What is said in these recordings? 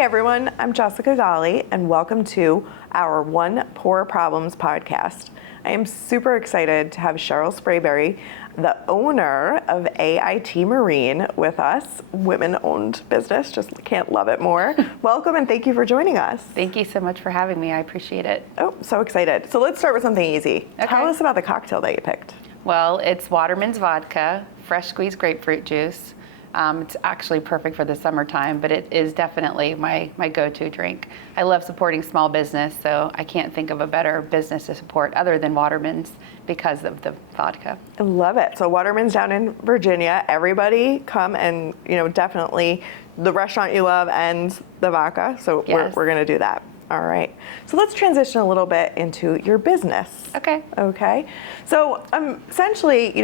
Hi everyone, I'm Jessica Golle and welcome to our One Pour Problems podcast. I am super excited to have Cheryl Spraberry, the owner of AIT Marine, with us. Women-owned business, just can't love it more. Welcome and thank you for joining us. Thank you so much for having me. I appreciate it. Oh, so excited. So let's start with something easy. Okay. Tell us about the cocktail that you picked. Well, it's Waterman's vodka, fresh squeezed grapefruit juice. It's actually perfect for the summertime, but it is definitely my go-to drink. I love supporting small business, so I can't think of a better business to support other than Waterman's because of the vodka. I love it. So Waterman's down in Virginia. Everybody come and, definitely the restaurant you love and the vodka. So Yes. we're going to do that. All right. So let's transition a little bit into your business. Okay. Okay. So essentially,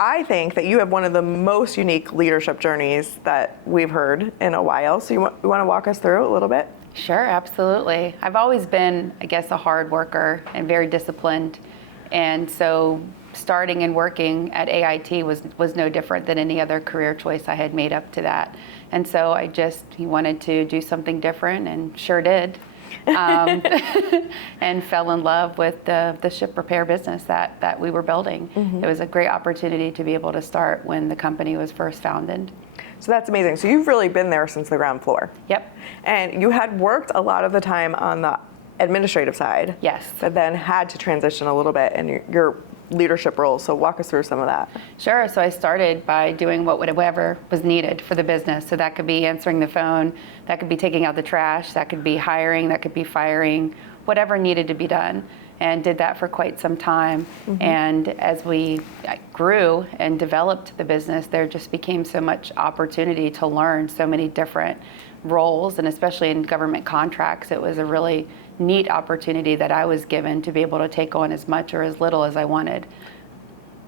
I think that you have one of the most unique leadership journeys that we've heard in a while. So you want to walk us through a little bit? Sure, absolutely. I've always been, I guess, a hard worker and very disciplined. And so starting and working at AIT was no different than any other career choice I had made up to that. And so I just wanted to do something different and sure did. And fell in love with the ship repair business that we were building. Mm-hmm. It was a great opportunity to be able to start when the company was first founded. So that's amazing. So you've really been there since the ground floor. Yep. And you had worked a lot of the time on the administrative side. Yes. But then had to transition a little bit in your leadership roles. So walk us through some of that. Sure. So I started by doing whatever was needed for the business. So that could be answering the phone, that could be taking out the trash, that could be hiring, that could be firing, whatever needed to be done. And did that for quite some time. Mm-hmm. And as we grew and developed the business, there just became so much opportunity to learn so many different roles, and especially in government contracts, it was a really neat opportunity that I was given to be able to take on as much or as little as I wanted.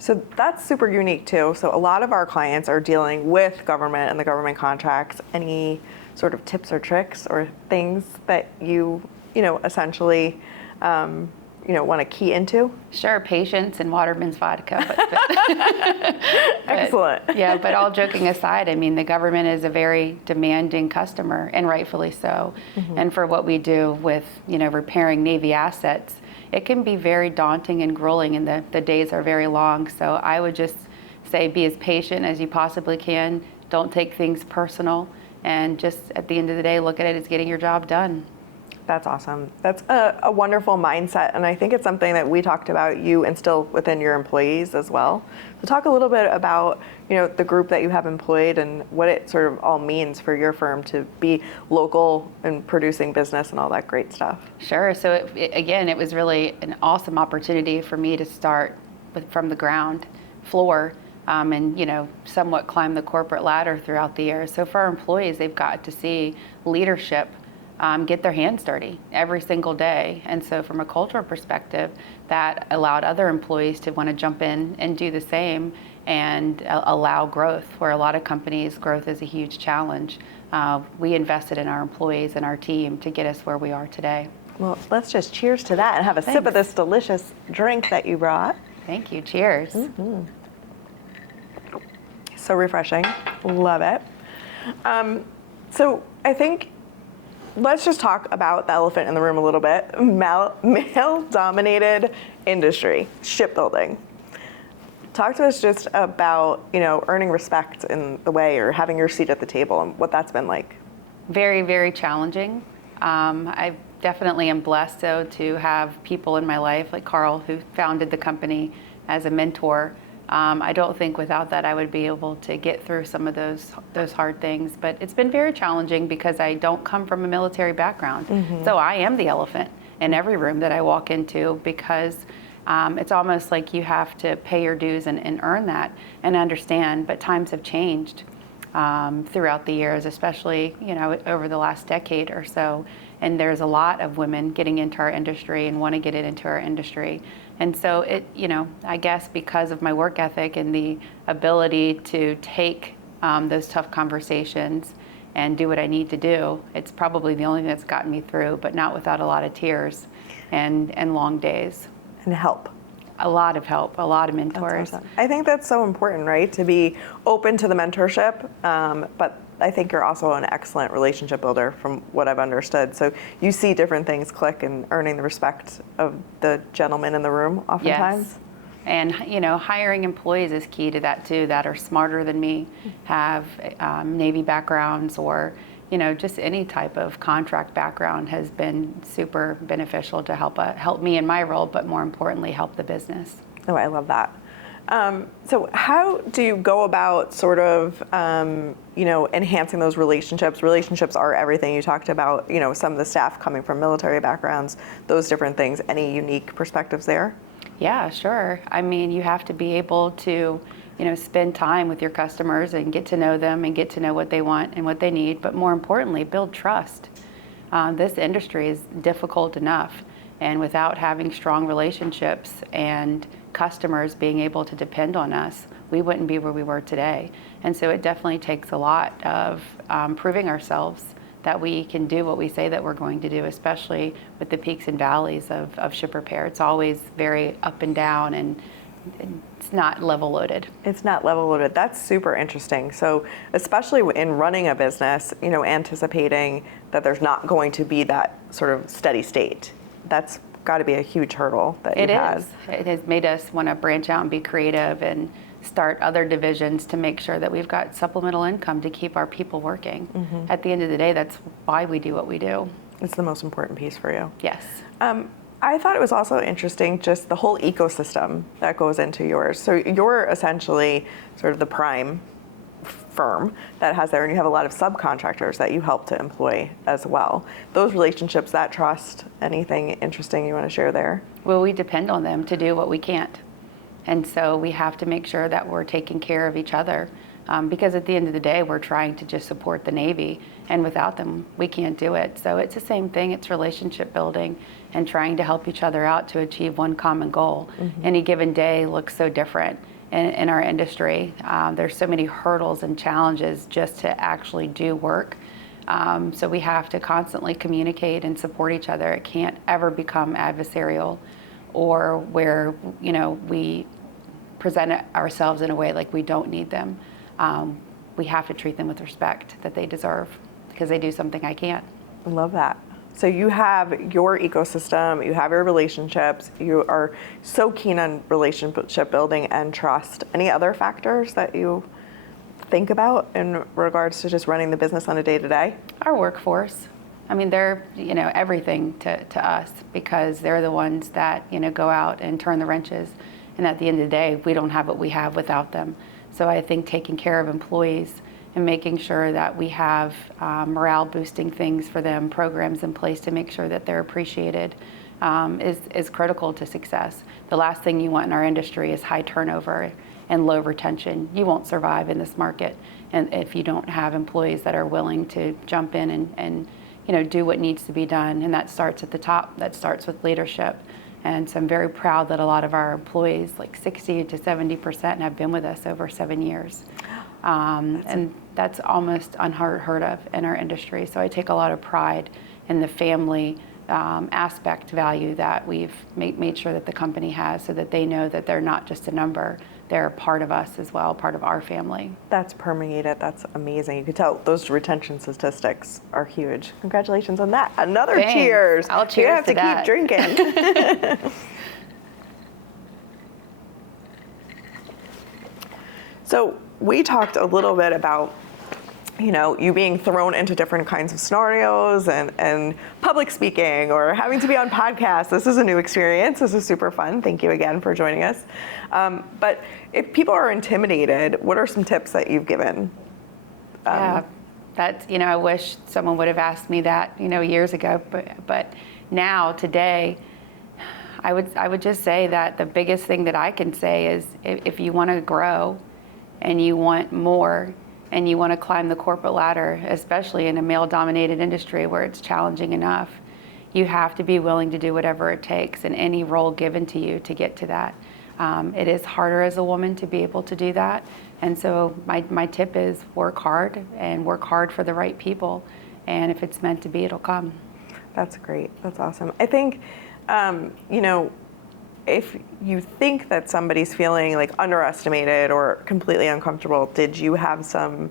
So that's super unique too. So a lot of our clients are dealing with government and the government contracts. Any sort of tips or tricks or things that you essentially want to key into? Sure, patience and Waterman's vodka. Excellent. Yeah, but all joking aside, I mean, the government is a very demanding customer, and rightfully so. Mm-hmm. And for what we do with, repairing Navy assets, it can be very daunting and grueling, and the days are very long. So I would just say be as patient as you possibly can. Don't take things personal, and just at the end of the day, look at it as getting your job done. That's awesome. That's a wonderful mindset, and I think it's something that we talked about you instill within your employees as well. So talk a little bit about the group that you have employed and what it sort of all means for your firm to be local and producing business and all that great stuff. Sure. So it was really an awesome opportunity for me to start from the ground floor. And somewhat climb the corporate ladder throughout the years. So for our employees, they've got to see leadership get their hands dirty every single day. And so from a cultural perspective, that allowed other employees to want to jump in and do the same and allow growth, where a lot of companies, growth is a huge challenge. We invested in our employees and our team to get us where we are today. Well, let's just cheers to that and have a sip of this delicious drink that you brought. Thank you. Cheers. Mm-hmm. So refreshing. Love it. So I think let's just talk about the elephant in the room a little bit. Male-dominated industry, shipbuilding. Talk to us just about, earning respect in the way or having your seat at the table and what that's been like. Very, very challenging. I definitely am blessed, though, to have people in my life like Carl, who founded the company, as a mentor. I don't think without that I would be able to get through some of those hard things. But it's been very challenging because I don't come from a military background. Mm-hmm. So I am the elephant in every room that I walk into, because it's almost like you have to pay your dues and earn that and understand. But times have changed throughout the years, especially over the last decade or so. And there's a lot of women getting into our industry and want to get it into our industry. And so I guess because of my work ethic and the ability to take those tough conversations and do what I need to do, it's probably the only thing that's gotten me through, but not without a lot of tears and long days. And help. A lot of help, a lot of mentors. Awesome. I think that's so important, right? To be open to the mentorship, but I think you're also an excellent relationship builder from what I've understood. So you see different things click and earning the respect of the gentleman in the room oftentimes. Yes. And hiring employees is key to that too, that are smarter than me, have Navy backgrounds, or just any type of contract background has been super beneficial to help me in my role, but more importantly, help the business. Oh, I love that. So how do you go about sort of, enhancing those relationships? Relationships are everything. You talked about, some of the staff coming from military backgrounds, those different things. Any unique perspectives there? Yeah, sure. I mean, you have to be able to, spend time with your customers and get to know them and get to know what they want and what they need, but more importantly, build trust. This industry is difficult enough, and without having strong relationships and customers being able to depend on us, we wouldn't be where we were today. And so it definitely takes a lot of proving ourselves that we can do what we say that we're going to do, especially with the peaks and valleys of ship repair. It's always very up and down, and it's not level loaded. It's not level loaded. That's super interesting. So especially in running a business, anticipating that there's not going to be that sort of steady state. That's got to be a huge hurdle that you've had. It has made us want to branch out and be creative and start other divisions to make sure that we've got supplemental income to keep our people working. Mm-hmm. At the end of the day, that's why we do what we do. It's the most important piece for you. Yes. I thought it was also interesting just the whole ecosystem that goes into yours. So you're essentially sort of the prime firm that has there, and you have a lot of subcontractors that you help to employ as well. Those relationships, that trust, anything interesting you want to share there? Well, we depend on them to do what we can't. And so we have to make sure that we're taking care of each other, because at the end of the day, we're trying to just support the Navy, and without them, we can't do it. So it's the same thing. It's relationship building and trying to help each other out to achieve one common goal. Mm-hmm. Any given day looks so different in our industry. There's so many hurdles and challenges just to actually do work. So we have to constantly communicate and support each other. It can't ever become adversarial, or where we present ourselves in a way like we don't need them. We have to treat them with respect that they deserve, because they do something I can't. I love that. So you have your ecosystem, you have your relationships, you are so keen on relationship building and trust. Any other factors that you think about in regards to just running the business on a day-to-day? Our workforce. I mean, they're everything to us, because they're the ones that go out and turn the wrenches. And at the end of the day, we don't have what we have without them. So I think taking care of employees and making sure that we have morale boosting things for them, programs in place to make sure that they're appreciated, is critical to success. The last thing you want in our industry is high turnover and low retention. You won't survive in this market, and if you don't have employees that are willing to jump in and do what needs to be done. And that starts at the top. That starts with leadership. And so I'm very proud that a lot of our employees, like 60 to 70%, have been with us over 7 years. And that's almost unheard of in our industry. So I take a lot of pride in the family aspect value that we've made sure that the company has, so that they know that they're not just a number. They're a part of us as well, part of our family. That's permeated. That's amazing. You can tell those retention statistics are huge. Congratulations on that. Another Thanks. Cheers. I'll cheers you have to to that. Keep drinking. So we talked a little bit about you being thrown into different kinds of scenarios and public speaking or having to be on podcasts. This is a new experience. This is super fun. Thank you again for joining us. But if people are intimidated, what are some tips that you've given? Yeah, that's, I wish someone would have asked me that, years ago. But now, today, I would just say that the biggest thing that I can say is if you want to grow and you want more, and you want to climb the corporate ladder, especially in a male-dominated industry where it's challenging enough, you have to be willing to do whatever it takes in any role given to you to get to that. It is harder as a woman to be able to do that. And so my tip is work hard, and work hard for the right people. And if it's meant to be, it'll come. That's great. That's awesome. I think, if you think that somebody's feeling like underestimated or completely uncomfortable, did you have some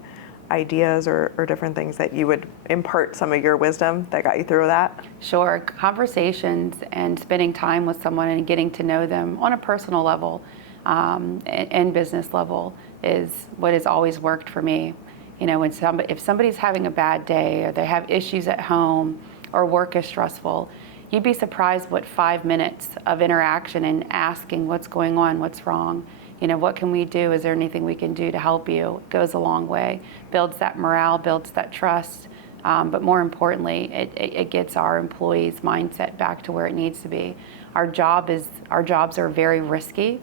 ideas or different things that you would impart some of your wisdom that got you through that? Sure. Conversations and spending time with someone and getting to know them on a personal level and business level is what has always worked for me. You know, if somebody's having a bad day or they have issues at home or work is stressful, you'd be surprised what 5 minutes of interaction and asking what's going on, what's wrong, you know, what can we do? Is there anything we can do to help you? It goes a long way. Builds that morale, builds that trust. But more importantly, it gets our employees' mindset back to where it needs to be. Our jobs are very risky.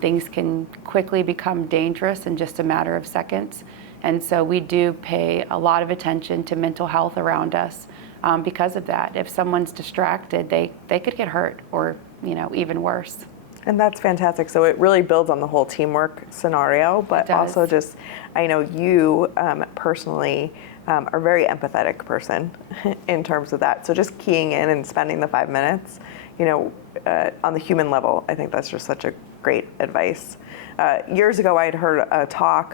Things can quickly become dangerous in just a matter of seconds. And so we do pay a lot of attention to mental health around us because of that. If someone's distracted, they could get hurt or, you know, even worse. And that's fantastic. So it really builds on the whole teamwork scenario, but also just, I know you personally are a very empathetic person in terms of that. So just keying in and spending the 5 minutes, you know, on the human level, I think that's just such a great advice. Years ago, I had heard a talk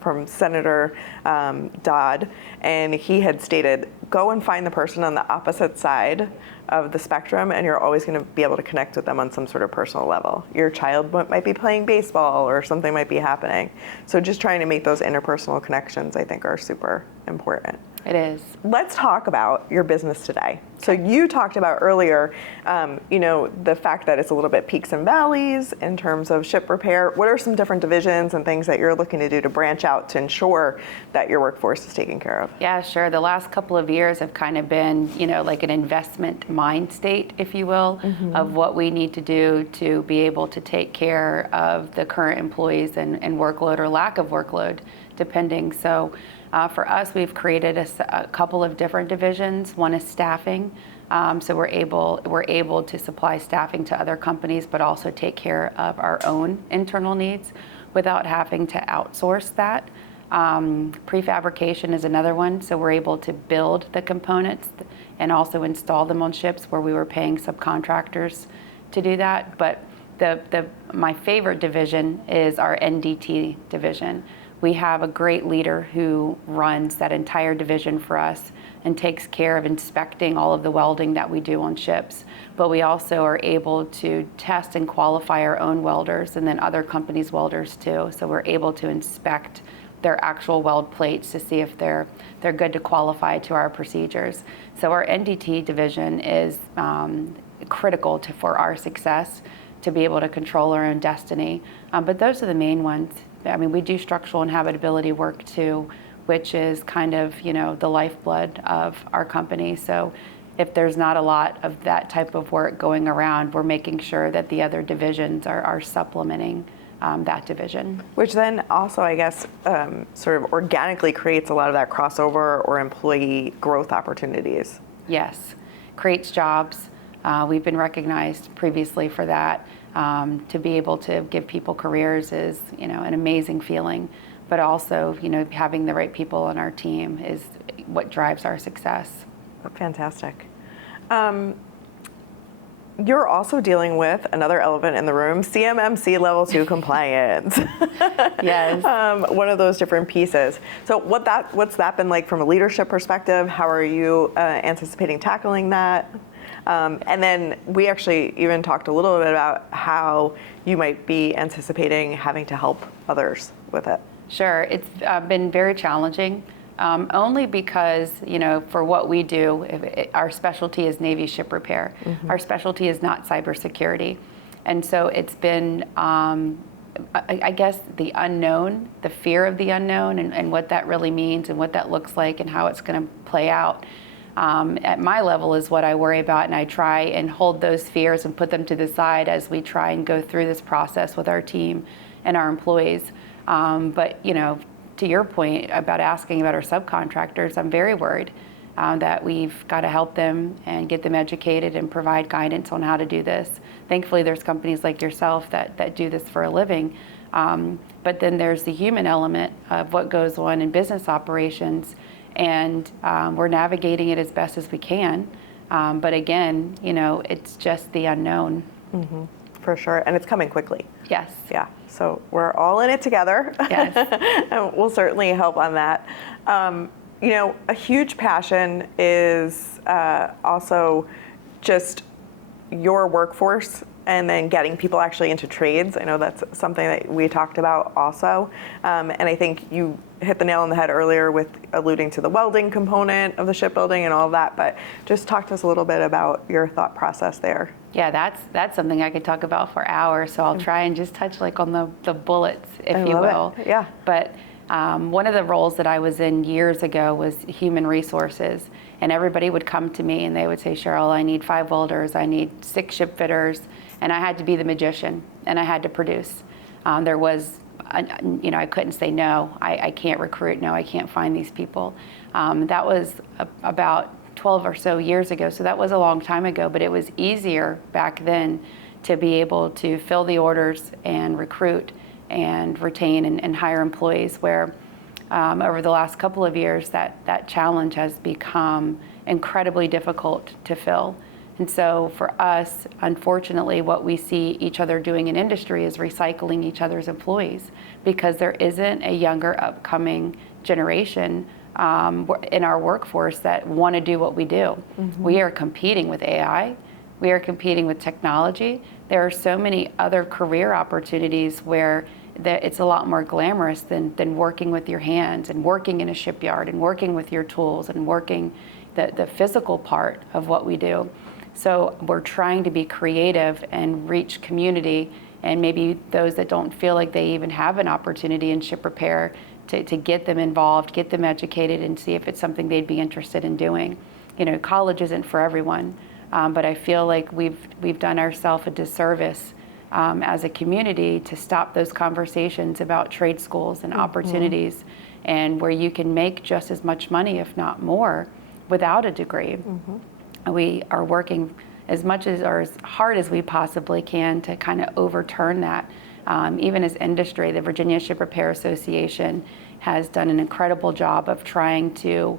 from Senator Dodd, and he had stated, go and find the person on the opposite side of the spectrum, and you're always going to be able to connect with them on some sort of personal level. Your child might be playing baseball or something might be happening. So just trying to make those interpersonal connections, I think, are super important. It is. Let's talk about your business today. So you talked about earlier, you know, the fact that it's a little bit peaks and valleys in terms of ship repair. What are some different divisions and things that you're looking to do to branch out to ensure that your workforce is taken care of? Yeah, sure. The last couple of years have kind of been, you know, like an investment mind state, if you will, of what we need to do to be able to take care of the current employees and workload or lack of workload, depending. So for us, we've created a couple of different divisions. One is staffing. So we're able to supply staffing to other companies, but also take care of our own internal needs without having to outsource that. Prefabrication is another one. So we're able to build the components and also install them on ships where we were paying subcontractors to do that. But my favorite division is our NDT division. We have a great leader who runs that entire division for us and takes care of inspecting all of the welding that we do on ships. But we also are able to test and qualify our own welders and then other companies' welders too. So we're able to inspect their actual weld plates to see if they're good to qualify to our procedures. So our NDT division is critical for our success to be able to control our own destiny. But those are the main ones. I mean, we do structural and habitability work too, which is kind of, you know, the lifeblood of our company. So if there's not a lot of that type of work going around, we're making sure that the other divisions are supplementing that division. Which then also, I guess, sort of organically creates a lot of that crossover or employee growth opportunities. Yes, creates jobs. We've been recognized previously for that. To be able to give people careers is, you know, an amazing feeling, but also, you know, having the right people on our team is what drives our success. Fantastic. You're also dealing with another elephant in the room, CMMC Level 2 compliance. Yes. One of those different pieces. So what's that been like from a leadership perspective? How are you anticipating tackling that? And then we actually even talked a little bit about how you might be anticipating having to help others with it. Sure. It's been very challenging, only because, you know, for what we do, our specialty is Navy ship repair. Our specialty is not cybersecurity. And so it's been, I guess, the unknown, the fear of the unknown and what that really means and what that looks like and how it's going to play out. At my level is what I worry about, and I try and hold those fears and put them to the side as we try and go through this process with our team and our employees. But, you know, to your point about asking about our subcontractors, I'm very worried that we've got to help them and get them educated and provide guidance on how to do this. Thankfully, there's companies like yourself that do this for a living. But then there's the human element of what goes on in business operations. And we're navigating it as best as we can. But again, you know, it's just the unknown. For sure, and it's coming quickly. Yes. Yeah, so we're all in it together. Yes. And we'll certainly help on that. A huge passion is also just your workforce and then getting people actually into trades. I know that's something that we talked about also. And I think you hit the nail on the head earlier with alluding to the welding component of the shipbuilding and all of that, but just talk to us a little bit about your thought process there. Yeah, that's something I could talk about for hours, so I'll try and just touch like on the bullets, if you will. Yeah. But one of the roles that I was in years ago was human resources, and everybody would come to me and they would say, Cheryl, I need 5 welders, I need 6 ship fitters, and I had to be the magician, and I had to produce. There was, I couldn't say no, I can't recruit, no, I can't find these people. That was about 12 or so years ago, so that was a long time ago, but it was easier back then to be able to fill the orders and recruit and retain and hire employees, where over the last couple of years that challenge has become incredibly difficult to fill. And so for us, unfortunately, what we see each other doing in industry is recycling each other's employees, because there isn't a younger upcoming generation in our workforce that want to do what we do. Mm-hmm. We are competing with AI. We are competing with technology. There are so many other career opportunities where it's a lot more glamorous than working with your hands and working in a shipyard and working with your tools and working the physical part of what we do. So we're trying to be creative and reach community, and maybe those that don't feel like they even have an opportunity in ship repair, to get them involved, get them educated, and see if it's something they'd be interested in doing. College isn't for everyone, but I feel like we've done ourselves a disservice as a community to stop those conversations about trade schools and mm-hmm. opportunities, and where you can make just as much money, if not more, without a degree. Mm-hmm. We are working as much as or as hard as we possibly can to kind of overturn that. Even as industry, the Virginia Ship Repair Association has done an incredible job of trying to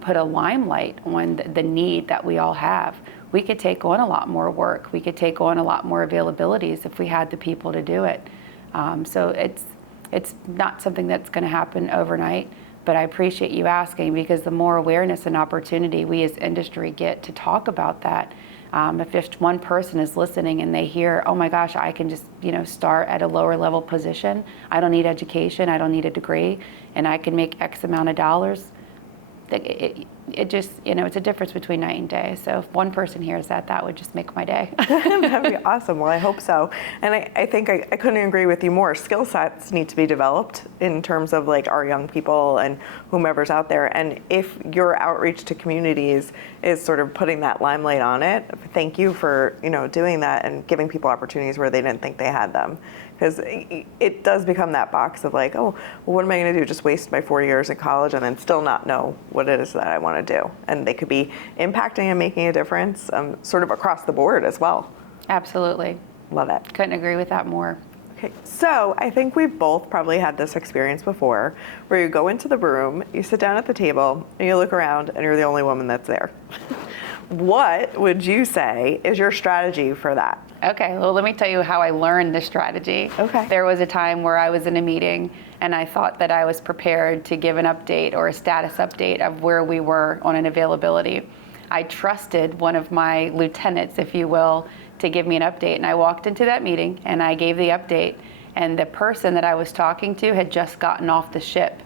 put a limelight on the need that we all have. We could take on a lot more work. We could take on a lot more availabilities if we had the people to do it. So it's not something that's going to happen overnight, but I appreciate you asking, because the more awareness and opportunity we as industry get to talk about that, if just one person is listening and they hear, oh my gosh, I can just start at a lower level position, I don't need education, I don't need a degree, and I can make X amount of dollars, it just, it's a difference between night and day. So if one person hears that would just make my day. That'd be awesome. Well, I hope so. And I think I couldn't agree with you more. Skill sets need to be developed in terms of like our young people and whomever's out there. And if your outreach to communities is sort of putting that limelight on it, thank you for, doing that and giving people opportunities where they didn't think they had them. Because it does become that box of like, oh, well, what am I going to do? Just waste my 4 years in college and then still not know what it is that I want to do. And they could be impacting and making a difference sort of across the board as well. Absolutely. Love it. Couldn't agree with that more. Okay, so I think we've both probably had this experience before, where you go into the room, you sit down at the table, and you look around, and you're the only woman that's there. What would you say is your strategy for that? Okay, well, let me tell you how I learned this strategy. Okay. There was a time where I was in a meeting and I thought that I was prepared to give an update or a status update of where we were on an availability. I trusted one of my lieutenants, if you will, to give me an update, and I walked into that meeting and I gave the update, and the person that I was talking to had just gotten off the ship,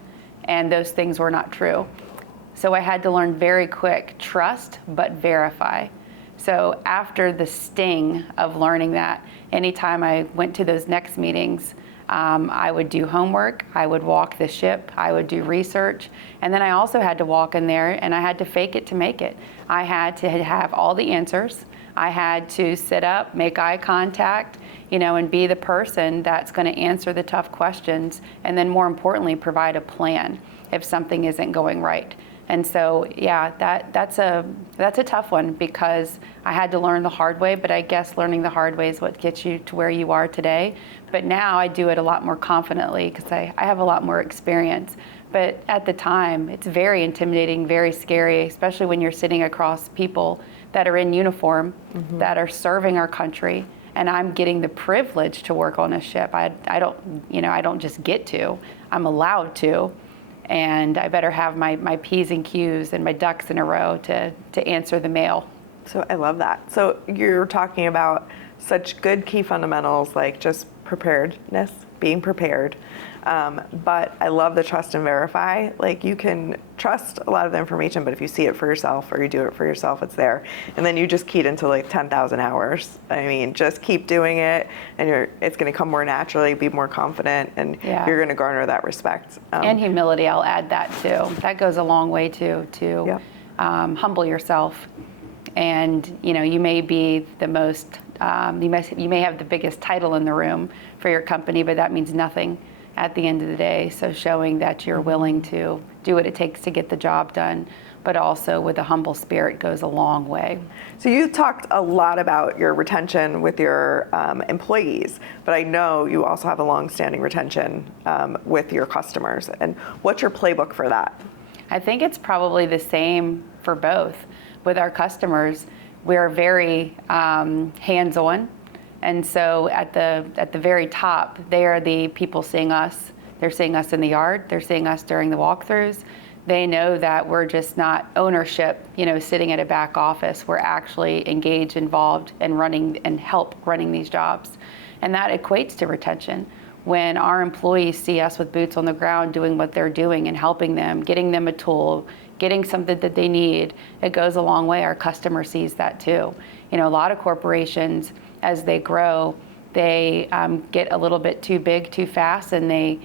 and those things were not true. So I had to learn very quick, trust but verify. So after the sting of learning that, anytime I went to those next meetings, I would do homework, I would walk the ship, I would do research, and then I also had to walk in there and I had to fake it to make it. I had to have all the answers. I had to sit up, make eye contact, and be the person that's going to answer the tough questions, and then more importantly, provide a plan if something isn't going right. And so, yeah, that's a tough one, because I had to learn the hard way, but I guess learning the hard way is what gets you to where you are today. But now I do it a lot more confidently because I have a lot more experience. But at the time, it's very intimidating, very scary, especially when you're sitting across people that are in uniform, mm-hmm. that are serving our country, and I'm getting the privilege to work on a ship. I don't just get to, I'm allowed to. And I better have my P's and Q's and my ducks in a row to answer the mail. So I love that. So you're talking about such good key fundamentals, like just preparedness, being prepared. But I love the trust and verify. Like, you can trust a lot of the information, but if you see it for yourself or you do it for yourself, it's there. And then you just keyed into like 10,000 hours. I mean, just keep doing it, and it's going to come more naturally, be more confident, and you're going to garner that respect. And humility, I'll add that too. That goes a long way too, to humble yourself. And you may be the most, you may have the biggest title in the room for your company, but that means nothing at the end of the day. So showing that you're willing to do what it takes to get the job done, but also with a humble spirit goes a long way. So you talked a lot about your retention with your employees, but I know you also have a long-standing retention with your customers. And what's your playbook for that? I think it's probably the same for both. With our customers, we're very hands-on. And so at the very top, they are the people seeing us. They're seeing us in the yard. They're seeing us during the walkthroughs. They know that we're just not ownership, sitting at a back office. We're actually engaged, involved, and help running these jobs. And that equates to retention. When our employees see us with boots on the ground doing what they're doing and helping them, getting them a tool, getting something that they need, it goes a long way. Our customer sees that too. A lot of corporations, as they grow, they get a little bit too big too fast, and they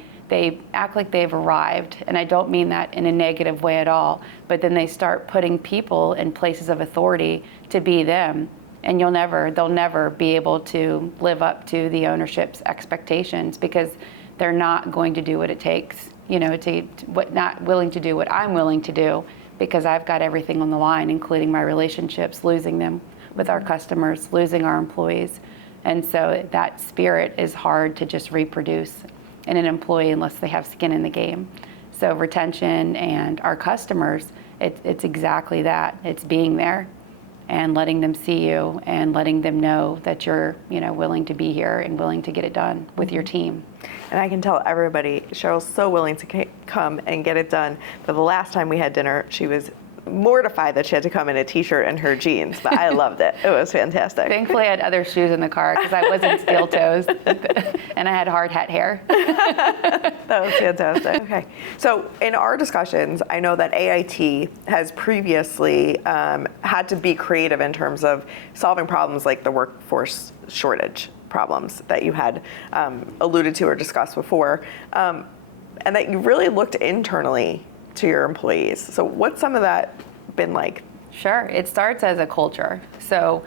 act like they've arrived. And I don't mean that in a negative way at all, but then they start putting people in places of authority to be them. And they'll never be able to live up to the ownership's expectations, because they're not going to do what it takes, not willing to do what I'm willing to do, because I've got everything on the line, including my relationships, losing them with our customers, losing our employees. And so that spirit is hard to just reproduce in an employee unless they have skin in the game. So retention and our customers, it's exactly that. It's being there and letting them see you and letting them know that you're willing to be here and willing to get it done with your team. And I can tell everybody, Cheryl's so willing to come and get it done. But the last time we had dinner, she was mortified that she had to come in a t-shirt and her jeans, but I loved it. It was fantastic. Thankfully, I had other shoes in the car because I wasn't steel toes, and I had hard hat hair. That was fantastic. Okay, so in our discussions, I know that AIT has previously had to be creative in terms of solving problems like the workforce shortage problems that you had alluded to or discussed before, and that you really looked internally to your employees. So what's some of that been like? Sure, it starts as a culture. So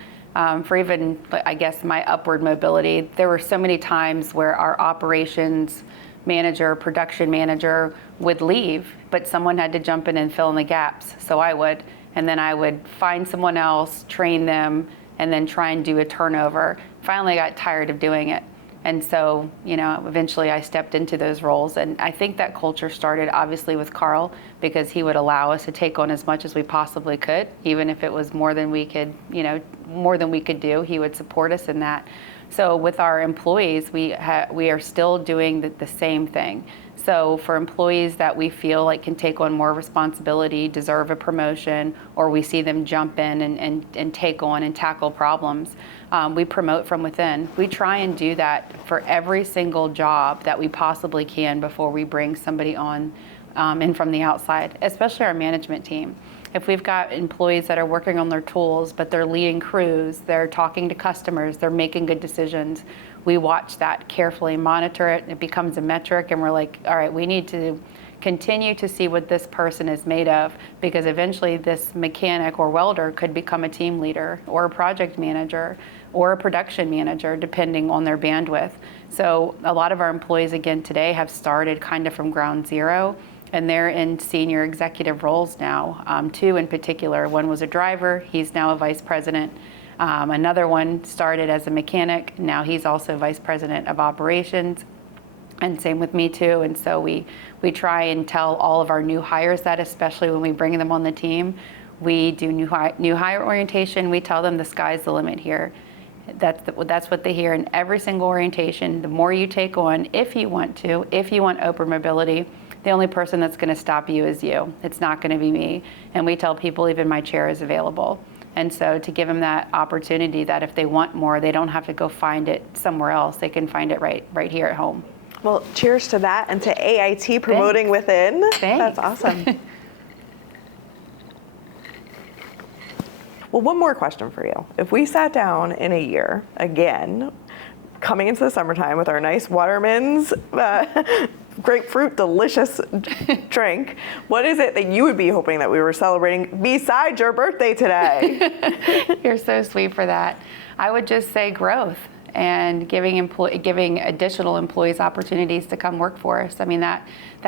for even, I guess, my upward mobility, there were so many times where our operations manager, production manager would leave, but someone had to jump in and fill in the gaps. So I would, and then I would find someone else, train them, and then try and do a turnover. Finally, I got tired of doing it. And so, eventually I stepped into those roles. And I think that culture started obviously with Carl, because he would allow us to take on as much as we possibly could, even if it was more than we could, do. He would support us in that. So with our employees, we are still doing the same thing. So for employees that we feel like can take on more responsibility, deserve a promotion, or we see them jump in and take on and tackle problems, we promote from within. We try and do that for every single job that we possibly can before we bring somebody on in from the outside, especially our management team. If we've got employees that are working on their tools, but they're leading crews, they're talking to customers, they're making good decisions, we watch that carefully, monitor it, it becomes a metric, and we're like, all right, we need to continue to see what this person is made of, because eventually this mechanic or welder could become a team leader or a project manager or a production manager, depending on their bandwidth. So a lot of our employees, again, today have started kind of from ground zero, and they're in senior executive roles now. Two in particular. One was a driver, he's now a vice president. Another one started as a mechanic, now he's also vice president of operations. And same with me too. And so we try and tell all of our new hires that, especially when we bring them on the team. We do new hire orientation. We tell them the sky's the limit here. that's what they hear in every single orientation. The more you take on, if you want open mobility, the only person that's going to stop you is you. It's not going to be me. And we tell people even my chair is available. And so to give them that opportunity that if they want more, they don't have to go find it somewhere else. They can find it right here at home. Well, cheers to that and to AIT promoting within. Thanks. That's awesome. Well, one more question for you. If we sat down in a year, again, coming into the summertime with our nice Waterman's grapefruit delicious drink, what is it that you would be hoping that we were celebrating besides your birthday today? You're so sweet for that. I would just say growth and giving additional employees opportunities to come work for us. I mean, that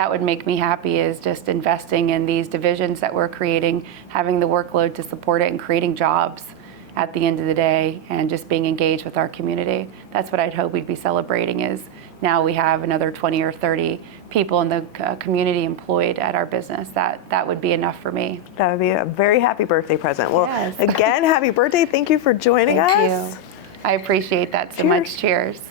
would make me happy, is just investing in these divisions that we're creating, having the workload to support it, and creating jobs at the end of the day, and just being engaged with our community. That's what I'd hope we'd be celebrating, is now we have another 20 or 30 people in the community employed at our business. That would be enough for me. That would be a very happy birthday present. Well, yes. Again, happy birthday. Thank you for joining us. Thank you. I appreciate that so much. Cheers.